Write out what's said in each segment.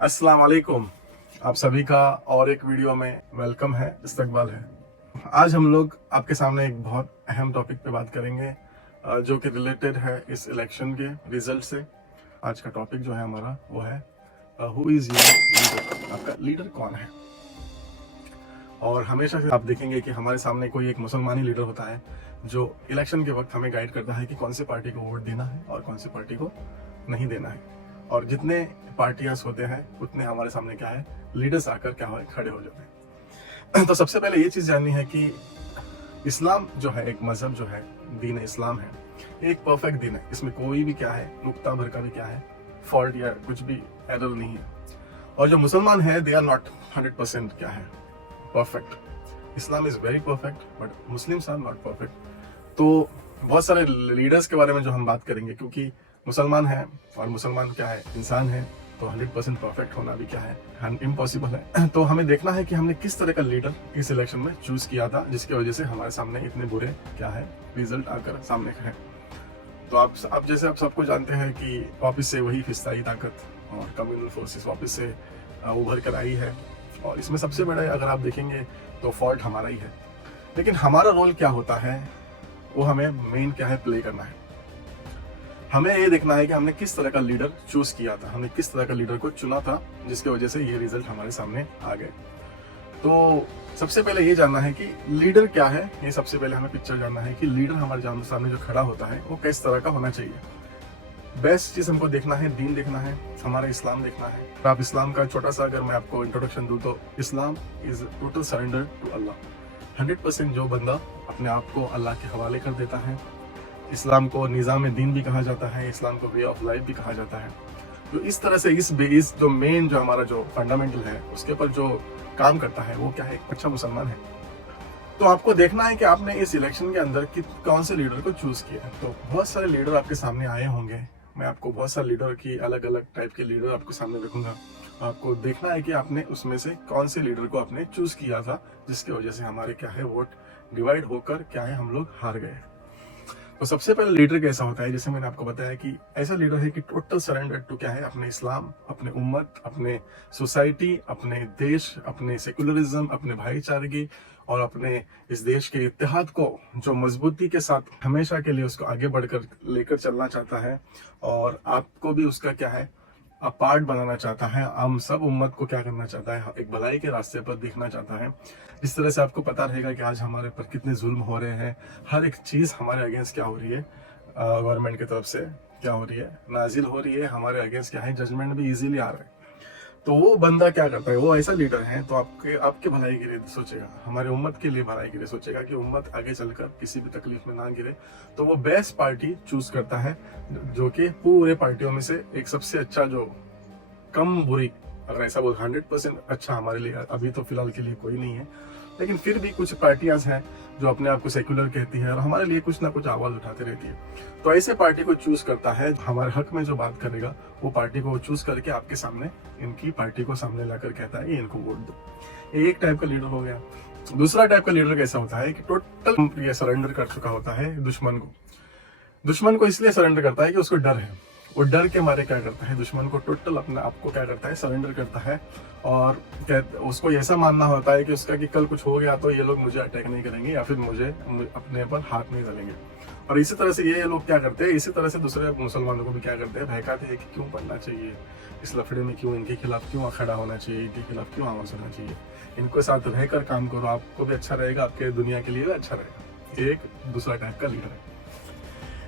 अस्सलाम वालेकुम। आप सभी का और एक वीडियो में वेलकम है, इस्तकबाल है। आज हम लोग आपके सामने एक बहुत अहम टॉपिक पे बात करेंगे जो कि रिलेटेड है इस इलेक्शन के रिजल्ट से। आज का टॉपिक जो है हमारा वो है हु इज़ योर लीडर, आपका लीडर कौन है। और हमेशा से आप देखेंगे कि हमारे सामने कोई एक मुसलमानी लीडर होता है जो इलेक्शन के वक्त हमें गाइड करता है कि कौन सी पार्टी को वोट देना है और कौन सी पार्टी को नहीं देना है। और जितने पार्टियां होते हैं उतने हमारे सामने क्या है, लीडर्स आकर क्या है, खड़े हो जाते हैं। तो सबसे पहले ये चीज़ जाननी है कि इस्लाम जो है, एक मजहब जो है, दीन इस्लाम है, एक परफेक्ट दिन है। इसमें कोई भी क्या है, नुक्ता भर का भी क्या है, फॉल्ट या कुछ भी एरर नहीं है। और जो मुसलमान है दे आर नॉट 100% क्या है, perfect. Islam is very perfect but Muslims are not perfect. तो बहुत सारे लीडर्स के बारे में जो हम बात करेंगे, क्योंकि मुसलमान है और मुसलमान क्या है, इंसान है, तो 100% परफेक्ट होना भी क्या है, इम्पॉसिबल है। तो हमें देखना है कि हमने किस तरह का लीडर इस इलेक्शन में चूज किया था जिसकी वजह से हमारे सामने इतने बुरे क्या है रिजल्ट आकर सामने है। तो आप जैसे आप सबको जानते हैं कि वापस से वही फिस्ताई ताकत और कम्युनल फोर्सेस वापस से उभर कर आई है। और इसमें सबसे बड़ा अगर आप देखेंगे तो फॉल्ट हमारा ही है। लेकिन हमारा रोल क्या होता है, वो हमें मेन क्या है, प्ले करना है। हमें ये देखना है कि हमने किस तरह का लीडर चूज किया था, हमने किस तरह का लीडर को चुना था जिसकी वजह से ये रिजल्ट हमारे सामने आ गए। तो सबसे पहले ये जानना है कि लीडर क्या है। ये सबसे पहले हमें पिक्चर जानना है कि लीडर हमारे सामने जो खड़ा होता है वो किस तरह का होना चाहिए। बेस्ट चीज हमको देखना है, दीन देखना है, हमारा इस्लाम देखना है। तो आप इस्लाम का छोटा सा अगर मैं आपको इंट्रोडक्शन दूं तो Islam is total surrender to Allah. 100% जो बंदा अपने आप को अल्लाह के हवाले कर देता है। इस्लाम को निज़ाम दीन भी कहा जाता है, इस्लाम को वे ऑफ लाइफ भी कहा जाता है। तो इस तरह से इस जो मेन जो हमारा जो फंडामेंटल है उसके ऊपर जो काम करता है वो क्या है, एक अच्छा मुसलमान है। तो आपको देखना है कि आपने इस इलेक्शन के अंदर कौन से लीडर को चूज किया है। तो बहुत सारे लीडर आपके सामने आए होंगे, मैं आपको बहुत सारे लीडर की अलग अलग टाइप के लीडर आपको सामने रखूंगा। आपको देखना है कि आपने उसमें से कौन से लीडर को आपने चूज किया था जिसकी वजह से हमारे क्या है वोट डिवाइड होकर क्या है हम लोग हार गए। तो सबसे पहले लीडर कैसा होता है, जैसे मैंने आपको बताया कि ऐसा लीडर है कि टोटल सरेंडर टू क्या है, अपने इस्लाम, अपने उम्मत, अपने सोसाइटी, अपने देश, अपने सेकुलरिज्म, अपने भाईचारगी और अपने इस देश के इत्तेहाद को जो मजबूती के साथ हमेशा के लिए उसको आगे बढ़कर लेकर चलना चाहता है और आपको भी उसका क्या है पार्ट बनाना चाहता है। हम सब उम्मत को क्या करना चाहता है, एक भलाई के रास्ते पर देखना चाहता है। इस तरह से आपको पता रहेगा कि आज हमारे पर कितने जुल्म हो रहे हैं, हर एक चीज़ हमारे अगेंस्ट क्या हो रही है, गवर्नमेंट की तरफ से क्या हो रही है, नाजिल हो रही है, हमारे अगेंस्ट क्या है, जजमेंट भी इजीली आ रहा है। तो वो बंदा क्या करता है, वो ऐसा लीडर है तो आपके भलाई के लिए सोचेगा, हमारे उम्मत के लिए भलाई के लिए सोचेगा कि उम्मत आगे चलकर किसी भी तकलीफ में ना गिरे। तो वो बेस्ट पार्टी चूज करता है जो कि पूरे पार्टियों में से एक सबसे अच्छा, जो कम बुरी, अगर ऐसा बोल 100% अच्छा हमारे लिए अभी तो फिलहाल के लिए कोई नहीं है। लेकिन फिर भी कुछ पार्टियां हैं जो अपने आप को सेक्युलर कहती है और हमारे लिए कुछ ना कुछ आवाज उठाती रहती है। तो ऐसे पार्टी को चूज करता है, हमारे हक में जो बात करेगा वो पार्टी को चूज करके आपके सामने इनकी पार्टी को सामने लाकर कहता है ये इनको वोट दो। एक टाइप का लीडर हो गया। दूसरा टाइप का लीडर कैसा होता है कि टोटल ये सरेंडर कर चुका होता है दुश्मन को। दुश्मन को इसलिए सरेंडर करता है कि उसको डर है। वो डर के मारे क्या करता है, दुश्मन को टोटल अपने आप को क्या करता है, सरेंडर करता है। और उसको ऐसा मानना होता है कि उसका कि कल कुछ हो गया तो ये लोग मुझे अटैक नहीं करेंगे या फिर मुझे अपने पर हाथ नहीं डालेंगे। और इसी तरह से ये लोग क्या करते हैं, इसी तरह से दूसरे मुसलमानों को भी क्या करते हैं, बहकाते हैं कि क्यों पढ़ना चाहिए इस लफड़े में, क्यों इनके खिलाफ क्यों खड़ा होना चाहिए, इनके खिलाफ क्यों आवाज होना चाहिए, इनको साथ रहकर काम करो, आपको भी अच्छा रहेगा, आपके दुनिया के लिए भी अच्छा रहेगा। ये एक दूसरा टाइप का लीडर है।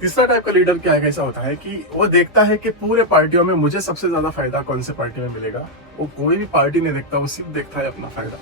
तीसरा टाइप का लीडर क्या है, कैसा होता है कि वो देखता है कि पूरे पार्टियों में मुझे सबसे ज्यादा फायदा कौन से पार्टी में मिलेगा। वो कोई भी पार्टी नहीं देखता, वो सिर्फ देखता है अपना फायदा।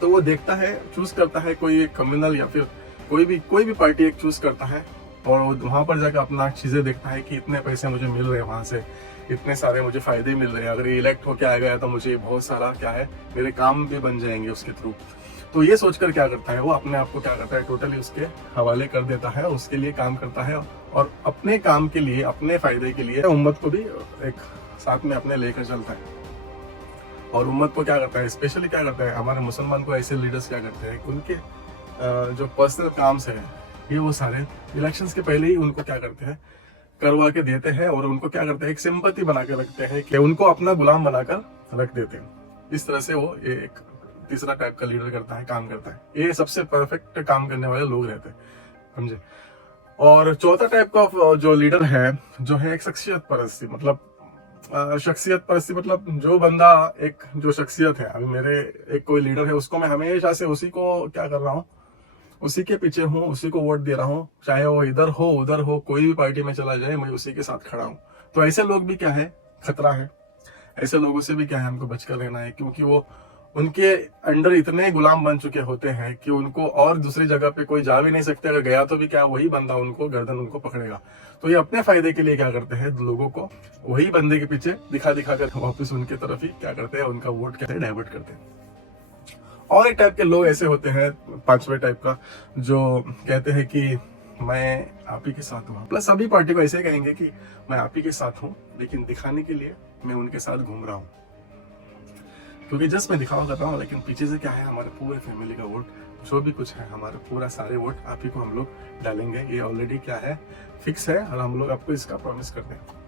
तो वो देखता है, चूज करता है कोई एक कम्युनल या फिर कोई भी पार्टी एक चूज करता है और वहां पर जाकर अपना चीजें देखता है कि इतने पैसे मुझे मिल रहे हैं, वहां से इतने सारे मुझे फायदे मिल रहे हैं, अगर ये इलेक्ट होके आ गया तो मुझे बहुत सारा क्या है, मेरे काम भी बन जाएंगे उसके थ्रू। तो ये सोचकर क्या करता है, वो अपने आप को क्या करता है, टोटली उसके हवाले कर देता है, उसके लिए काम करता है और अपने काम के लिए, अपने फायदे के लिए उम्मत को भी एक साथ में अपने लेकर चलता है। और उम्मत को क्या करता है, स्पेशली क्या करता है, हमारे मुसलमान को ऐसे लीडर्स क्या करते हैं, उनके जो पर्सनल काम्स है ये वो सारे इलेक्शंस के पहले ही उनको क्या करते हैं, करवा के देते हैं और उनको क्या करते हैं, एक सिंपैथी बना के रखते हैं कि उनको अपना गुलाम बनाकर रख देते हैं। इस तरह से वो एक तीसरा टाइप का लीडर करता है, काम करता है। ये सबसे परफेक्ट काम करने वाले लोग रहते हैं, समझे। और चौथा टाइप का जो लीडर है, जो है एक शख्सियत परस्ती, मतलब शख्सियत परस्ती मतलब जो बंदा एक जो शख्सियत है, अभी मेरे एक कोई लीडर है, उसको मैं हमेशा से उसी को क्या कर रहा हूँ, उसी के पीछे हूँ, उसी को वोट दे रहा हूँ, चाहे वो इधर हो उधर हो, कोई भी पार्टी में चला जाए, मैं उसी के साथ खड़ा हूँ। तो ऐसे लोग भी क्या है, खतरा है। ऐसे लोगों से भी क्या है, हमको बचकर रहना है, क्योंकि वो उनके अंडर इतने गुलाम बन चुके होते हैं कि उनको और दूसरी जगह पे कोई जा भी नहीं सकते। अगर गया तो भी क्या, वही बंदा उनको गर्दन उनको पकड़ेगा। तो ये अपने फायदे के लिए क्या करते हैं, लोगों को वही बंदे के पीछे दिखा दिखा कर वापस उनके तरफ ही क्या करते हैं, उनका वोट क्या है, डाइवर्ट करते हैं। और एक टाइप के लोग ऐसे होते हैं, पांचवे टाइप का, जो कहते हैं कि मैं आप ही के साथ हूँ। प्लस सभी पार्टी को ऐसे कहेंगे कि मैं आप ही के साथ हूँ, लेकिन दिखाने के लिए मैं उनके साथ घूम रहा हूँ, क्योंकि जस्ट मैं दिखावा कर रहा हूँ, लेकिन पीछे से क्या है, हमारे पूरे फैमिली का वोट, जो भी कुछ है, हमारे पूरा सारे वोट आप ही को हम लोग डालेंगे। ये ऑलरेडी क्या है, फिक्स है, और हम लोग आपको इसका प्रॉमिस करते हैं।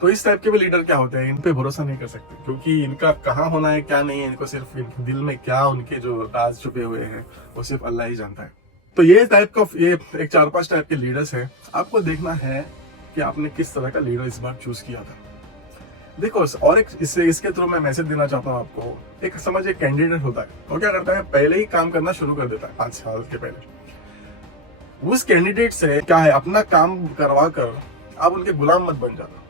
तो इस टाइप के भी लीडर क्या होते हैं, इन पे भरोसा नहीं कर सकते, क्योंकि इनका कहाँ होना है क्या नहीं है, इनको सिर्फ इनके दिल में क्या उनके जो राज छुपे हुए हैं, वो सिर्फ अल्लाह ही जानता है। तो ये टाइप का, ये एक 4-5 टाइप के लीडर्स हैं। आपको देखना है कि आपने किस तरह का लीडर इस बार चूज किया था। देखो, और एक इसके थ्रू मैं मैसेज देना चाहता हूँ आपको। एक समझ, एक कैंडिडेट होता है, वो क्या करता है, पहले ही काम करना शुरू कर देता है 5 साल के पहले। उस कैंडिडेट से क्या है, अपना काम करवा कर आप उनके गुलाम मत बन जाना।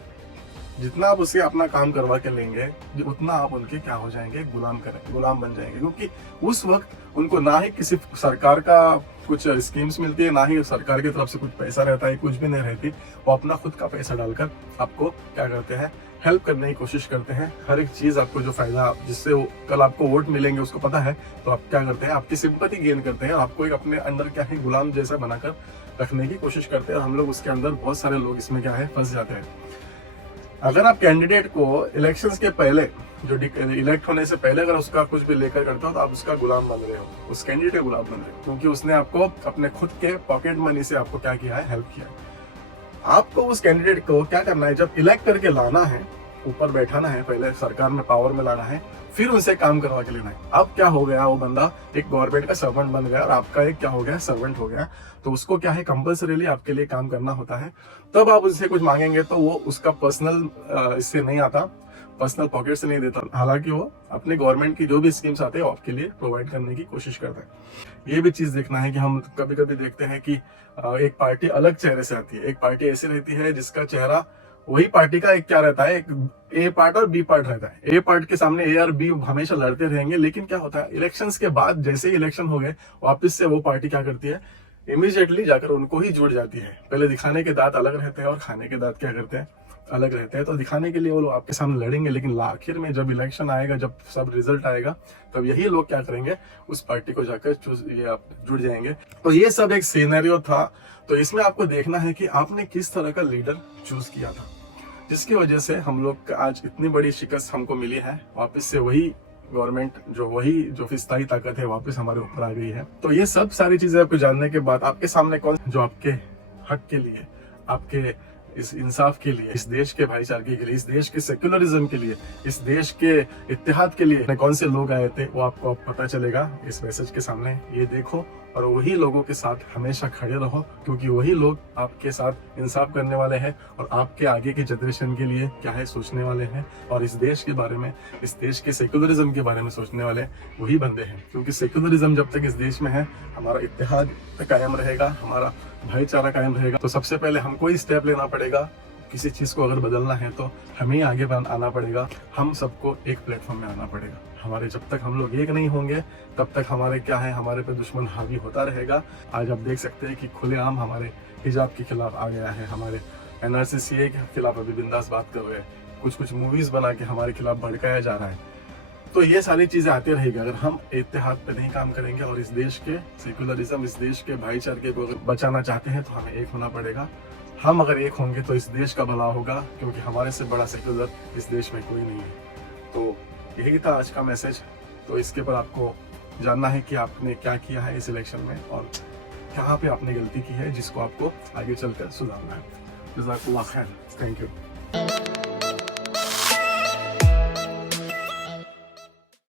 जितना आप उससे अपना काम करवा के लेंगे, उतना आप उनके क्या हो जाएंगे, गुलाम बन जाएंगे। क्योंकि उस वक्त उनको ना ही किसी सरकार का कुछ स्कीम्स मिलती है, ना ही सरकार की तरफ से कुछ पैसा रहता है, कुछ भी नहीं रहती। वो अपना खुद का पैसा डालकर आपको क्या करते हैं, हेल्प करने की कोशिश करते हैं। हर एक चीज आपको जो फायदा, जिससे कल आपको वोट मिलेंगे, उसको पता है, तो आप क्या करते हैं, आपकी सिंपैथी गेन करते हैं, आपको एक अपने अंदर क्या है, गुलाम जैसा बनाकर रखने की कोशिश करते हैं। और हम लोग उसके अंदर बहुत सारे लोग इसमें क्या है, फंस जाते हैं। अगर आप कैंडिडेट को इलेक्शंस के पहले, जो इलेक्ट होने से पहले अगर उसका कुछ भी लेकर करते हो, तो आप उसका गुलाम बन रहे हो, उस कैंडिडेट का गुलाम बन रहे हो, क्योंकि उसने आपको अपने खुद के पॉकेट मनी से आपको क्या किया है, हेल्प किया है। आपको उस कैंडिडेट को क्या करना है, जब इलेक्ट करके लाना है, ऊपर बैठाना है, पहले सरकार में पावर में लाना है, फिर उनसे काम करवा के लेना है। अब क्या हो गया, वो बंदा एक गवर्नमेंट का सर्वेंट बन गया और आपका एक क्या हो गया, सर्वेंट हो गया। तो उसको क्या है, कंपल्सरीली आपके लिए काम करना होता है। तब आप उससे कुछ मांगेंगे तो वो उसका पर्सनल इससे नहीं आता, पर्सनल पॉकेट से नहीं देता। हालांकि वो अपने गवर्नमेंट की जो भी स्कीम्स आते हैं वो आपके लिए प्रोवाइड करने की कोशिश करता है। ये भी चीज देखना है कि हम कभी कभी देखते हैं कि एक पार्टी अलग चेहरे से आती है, एक पार्टी ऐसी रहती है जिसका चेहरा वही पार्टी का एक क्या रहता है, एक ए पार्ट और बी पार्ट रहता है। ए पार्ट के सामने ए और बी हमेशा लड़ते रहेंगे, लेकिन क्या होता है, इलेक्शंस के बाद जैसे ही इलेक्शन हो गए, वापस से वो पार्टी क्या करती है, इमीडिएटली जाकर उनको ही जुड़ जाती है। पहले दिखाने के दांत अलग रहते हैं और खाने के दांत क्या करते हैं, अलग रहते हैं। तो दिखाने के लिए वो लोग आपके सामने लड़ेंगे, लेकिन आखिर में जब इलेक्शन आएगा, जब सब रिजल्ट आएगा, तब यही लोग क्या करेंगे, उस पार्टी को जाकर ये आप जुड़ जाएंगे। तो ये सब एक सिनेरियो था। तो इसमें आपको देखना है कि आपने किस तरह का लीडर चूज किया था, जिसकी वजह से हम लोग आज इतनी बड़ी शिकस्त हमको मिली है। वापस से वही गवर्नमेंट, जो फिस्ताई ताकत है, वापस हमारे ऊपर आ गई है। तो ये सब सारी चीजें आपको जानने के बाद आपके सामने कौन, जो आपके हक के लिए, आपके इस इंसाफ के लिए, इस देश के भाईचारे के लिए, इस देश के सेक्युलरिज्म के लिए, इस देश के इत्तेहाद के लिए कौन से लोग आए थे, वो आपको पता चलेगा इस मैसेज के सामने। ये देखो और वही लोगों के साथ हमेशा खड़े रहो, क्योंकि वही लोग आपके साथ इंसाफ करने वाले हैं और आपके आगे की जनरेशन के लिए क्या है, सोचने वाले हैं। और इस देश के बारे में, इस देश के सेक्युलरिज्म के बारे में सोचने वाले वही बंदे हैं। क्योंकि सेक्युलरिज्म जब तक इस देश में है, हमारा इत्तेहाद कायम रहेगा, हमारा भाईचारा कायम रहेगा। तो सबसे पहले हमको ही स्टेप लेना पड़ेगा। किसी चीज को अगर बदलना है तो हमें आगे आना पड़ेगा, हम सबको एक प्लेटफॉर्म में आना पड़ेगा। हमारे जब तक हम लोग एक नहीं होंगे, तब तक हमारे क्या है, हमारे पे दुश्मन हावी होता रहेगा। आज आप देख सकते हैं कि खुलेआम हमारे हिजाब के खिलाफ आ गया है, हमारे NRC के खिलाफ अभी बिंदास बात कर रहे हैं, कुछ कुछ मूवीज बना के हमारे खिलाफ भड़काया जा रहा है। तो ये सारी चीजें आती रहेगी अगर हम इत्तेहाद पे नहीं काम करेंगे। और इस देश के सेक्युलरिज्म, इस देश के भाईचारे को अगर बचाना चाहते हैं तो हमें एक होना पड़ेगा। हम अगर एक होंगे तो इस देश का भला होगा, क्योंकि हमारे से बड़ा सेक्युलर इस देश में कोई नहीं है। तो यही था आज का मैसेज। तो इसके पर आपको जानना है कि आपने क्या किया है इस इलेक्शन में और कहाँ पे आपने गलती की है, जिसको आपको आगे चलकर सुधारना है। जज़ाकल्लाह खैर। Thank you.